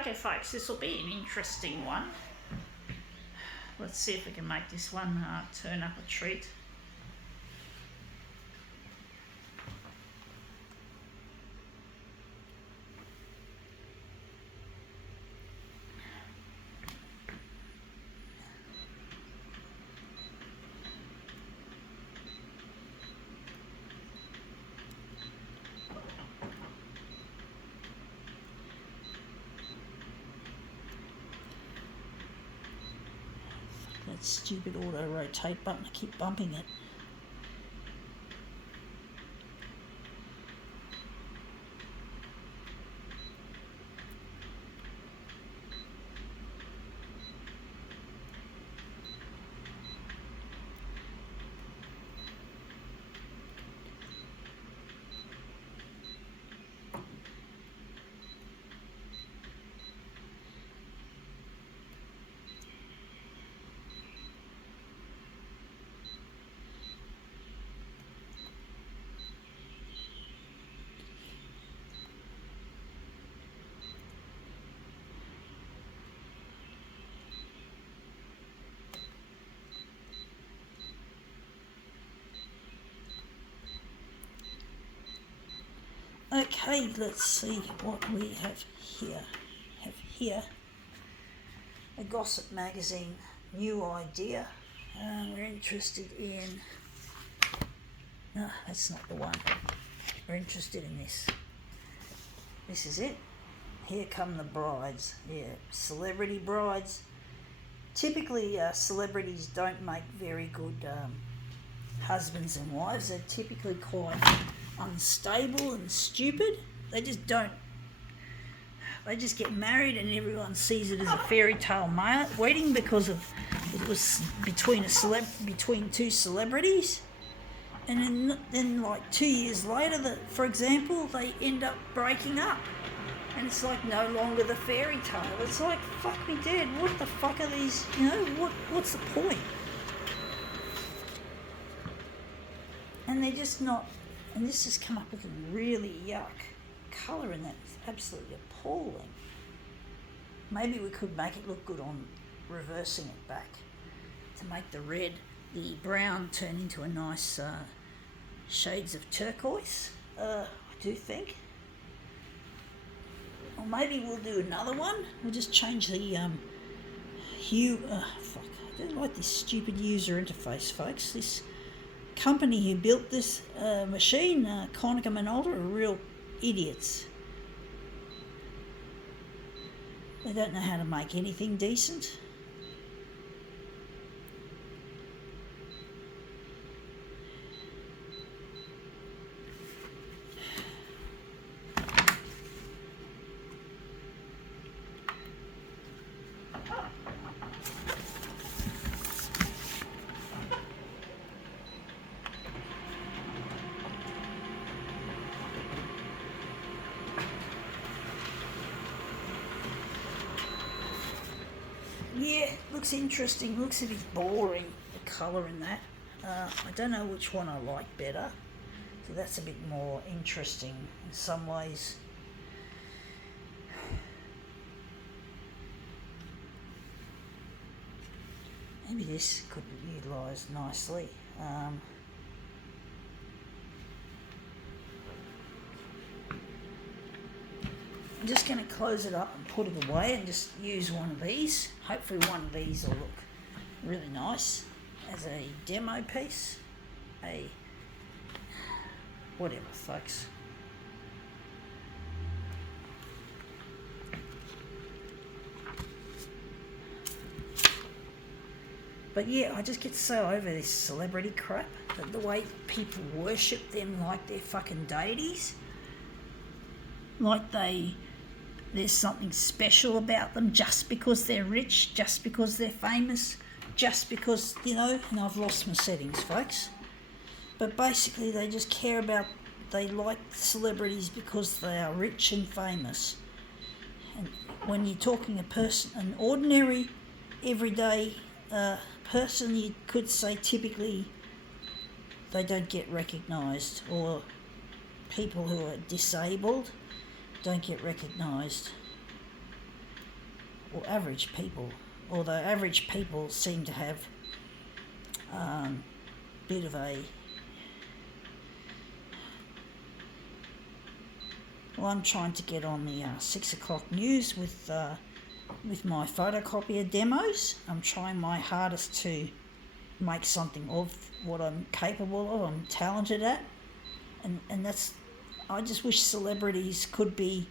Okay, folks, this will be an interesting one. Let's see if we can make this one turn up a treat. That stupid auto rotate button, I keep bumping it. Okay, let's see what we have here. A gossip magazine, new idea. We're interested in... No, that's not the one. We're interested in this. This is it. Here come the brides. Yeah, celebrity brides. Typically, celebrities don't make very good husbands and wives. They're typically quite unstable and stupid. They just get married and everyone sees it as a fairy tale wedding because of it was between two celebrities, and then like 2 years later, for example, they end up breaking up, and it's like no longer the fairy tale. It's like, fuck me dead, what the fuck are these, what's the point? And they're just not. And this has come up with a really yuck colour in that. It's absolutely appalling. Maybe we could make it look good on reversing it back to make the brown turn into a nice shades of turquoise, I do think. Or maybe we'll do another one. We'll just change the hue. Fuck, I don't like this stupid user interface, folks. This company who built this machine, Konica Minolta, are real idiots. They don't know how to make anything decent. Yeah, looks interesting, looks a bit boring, the colour in that. I don't know which one I like better, so that's a bit more interesting in some ways. Maybe this could be utilised nicely. I'm just going to close it up and put it away and just use one of these. Hopefully one of these will look really nice as a demo piece. Whatever, folks. But yeah, I just get so over this celebrity crap. The way people worship them like they're fucking deities. Like there's something special about them just because they're rich, just because they're famous, just because, and I've lost my settings, folks. But basically they just they like celebrities because they are rich and famous. And when you're talking an ordinary, everyday person, you could say typically they don't get recognised, or people who are disabled don't get recognised. or average people, although average people seem to have a bit of a... Well, I'm trying to get on the 6 o'clock news with my photocopier demos. I'm trying my hardest to make something of what I'm capable of, I'm talented at. And that's... I just wish celebrities could be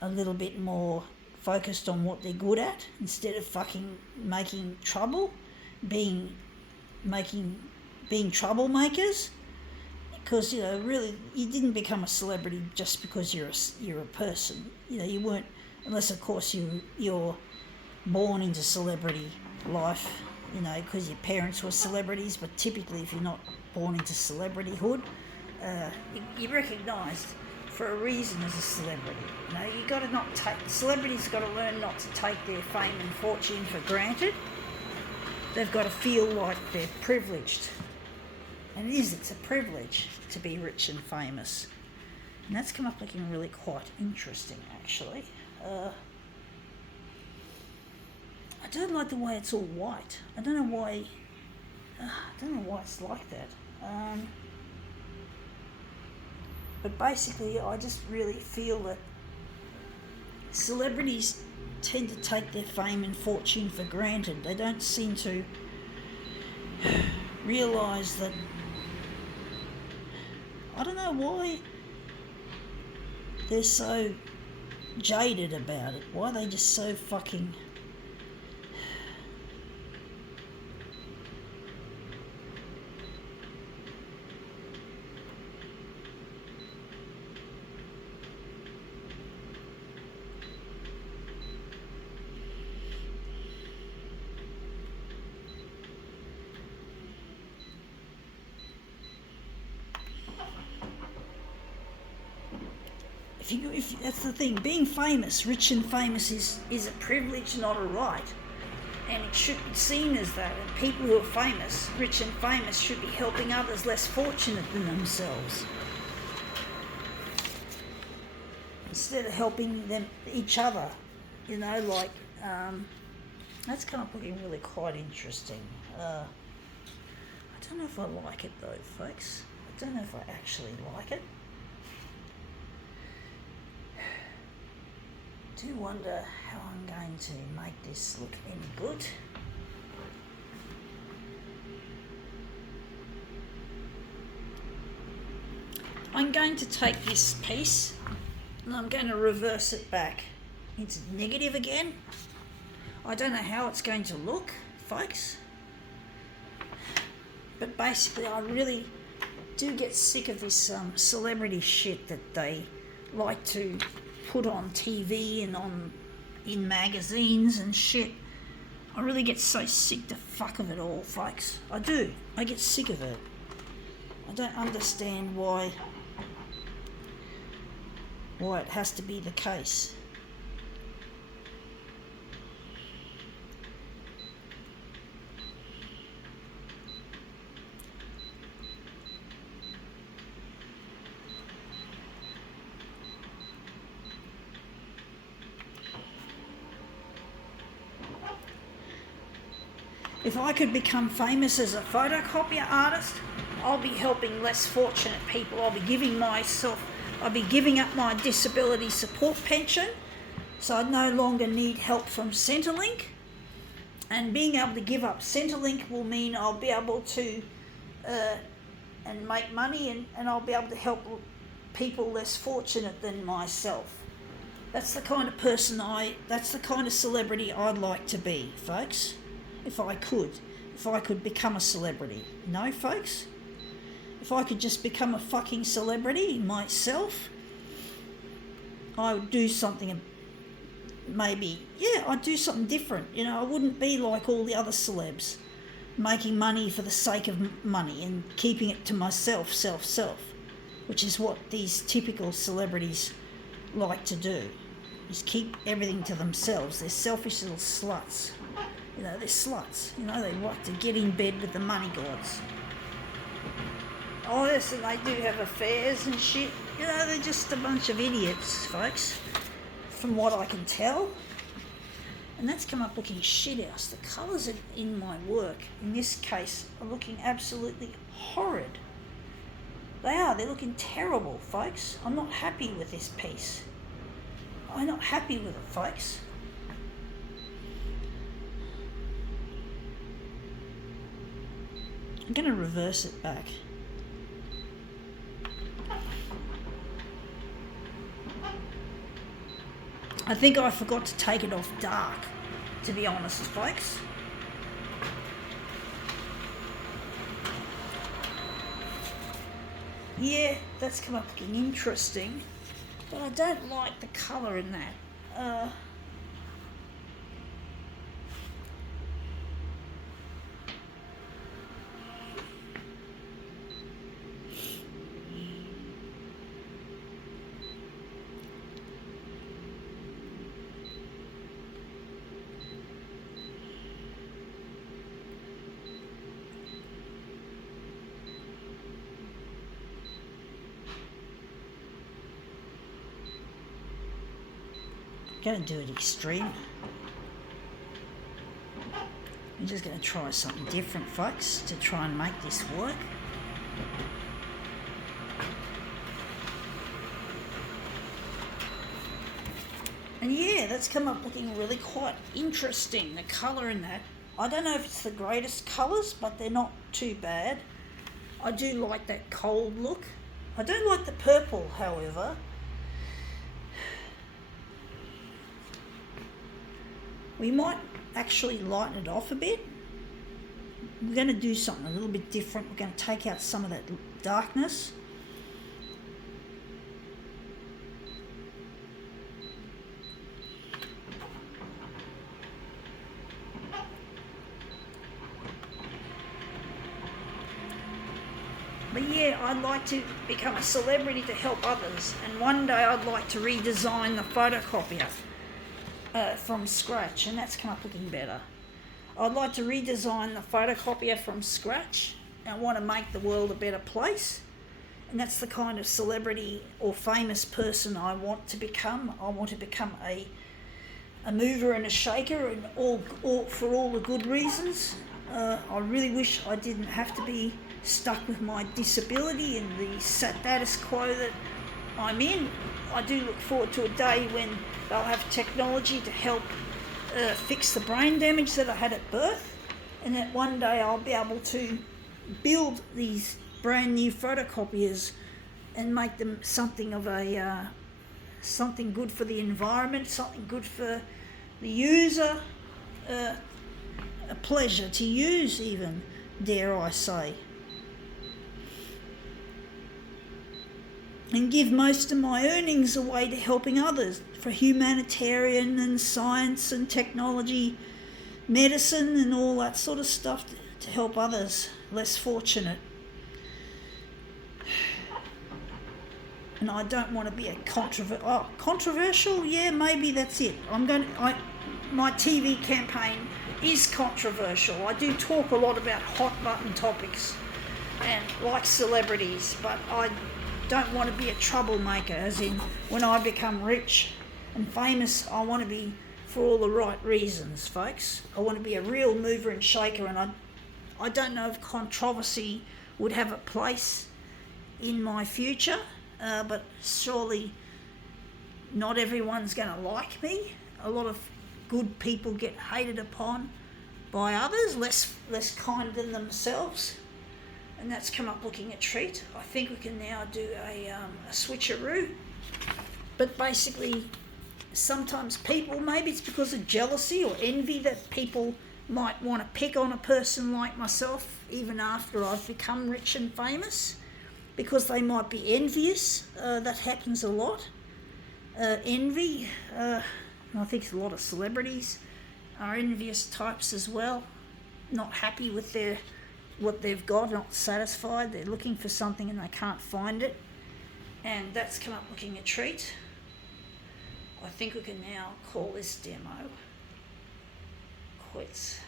a little bit more focused on what they're good at instead of fucking making trouble, being troublemakers. Because, you know, really, you didn't become a celebrity just because you're a person. You know, you weren't, unless of course you're born into celebrity life, you know, because your parents were celebrities. But typically, if you're not born into celebrityhood, you're recognised for a reason as a celebrity. You know, you got to not take... Celebrities got to learn not to take their fame and fortune for granted. They've got to feel like they're privileged. And it's a privilege to be rich and famous. And that's come up looking really quite interesting, actually. I don't like the way it's all white. I don't know why it's like that. But basically, I just really feel that celebrities tend to take their fame and fortune for granted. They don't seem to realise that... I don't know why they're so jaded about it. Why are they just so fucking... If that's the thing, being famous, rich and famous is a privilege, not a right. And it should be seen as that. And people who are famous, rich and famous, should be helping others less fortunate than themselves, instead of helping each other. You know, like, that's kind of looking really quite interesting. I don't know if I like it though, folks. I don't know if I actually like it. I do wonder how I'm going to make this look any good. I'm going to take this piece and I'm going to reverse it back into negative again. I don't know how it's going to look, folks, but basically I really do get sick of this celebrity shit that they like to put on TV and in magazines and shit. I really get so sick to fuck of it all, folks. I do. I get sick of it. I don't understand why it has to be the case. If I could become famous as a photocopier artist, I'll be helping less fortunate people. I'll be giving up my disability support pension, so I no longer need help from Centrelink. And being able to give up Centrelink will mean I'll be able to and make money, and I'll be able to help people less fortunate than myself. That's the kind of person that's the kind of celebrity I'd like to be, folks. If I could become a celebrity. No, folks? If I could just become a fucking celebrity myself, I would do something, I'd do something different. You know, I wouldn't be like all the other celebs, making money for the sake of money and keeping it to myself, self, which is what these typical celebrities like to do, is keep everything to themselves. They're selfish little sluts. You know, they're sluts. You know, they like to get in bed with the money gods. Oh, yes, and they do have affairs and shit. You know, they're just a bunch of idiots, folks, from what I can tell. And that's come up looking shit house. The colours in my work, in this case, are looking absolutely horrid. They are. They're looking terrible, folks. I'm not happy with this piece. I'm not happy with it, folks. I'm going to reverse it back. I think I forgot to take it off dark, to be honest, folks. Yeah, that's come up looking interesting, but I don't like the colour in that. Going to do it extreme. I'm just going to try something different, folks, to try and make this work. And yeah, that's come up looking really quite interesting, the colour in that. I don't know if it's the greatest colours, but they're not too bad. I do like that cold look. I do like the purple, however. We might actually lighten it off a bit. We're going to do something a little bit different. We're going to take out some of that darkness. But yeah, I'd like to become a celebrity to help others. And one day I'd like to redesign the photocopier. From scratch, and that's come up looking better. I'd like to redesign the photocopier from scratch. I want to make the world a better place, and that's the kind of celebrity or famous person I want to become. I want to become a mover and a shaker, and all for all the good reasons. I really wish I didn't have to be stuck with my disability and the status quo that I'm in. I do look forward to a day when they'll have technology to help fix the brain damage that I had at birth, and that one day I'll be able to build these brand new photocopiers and make them something of a something good for the environment, something good for the user, a pleasure to use even, dare I say. And give most of my earnings away to helping others for humanitarian and science and technology, medicine and all that sort of stuff to help others less fortunate. And I don't want to be a controversial. Yeah, maybe that's it. My TV campaign is controversial. I do talk a lot about hot button topics and like celebrities, but I don't want to be a troublemaker, as in when I become rich and famous, I want to be for all the right reasons, folks. I want to be a real mover and shaker, and I don't know if controversy would have a place in my future, but surely not everyone's going to like me. A lot of good people get hated upon by others, less kind than themselves. And that's come up looking a treat. I think we can now do a switcheroo. But basically, sometimes people, maybe it's because of jealousy or envy that people might want to pick on a person like myself even after I've become rich and famous, because they might be envious. That happens a lot. Envy, I think a lot of celebrities are envious types as well, not happy with what they've got, not satisfied. They're looking for something and they can't find it. And that's come up looking a treat. I think we can now call this demo quits.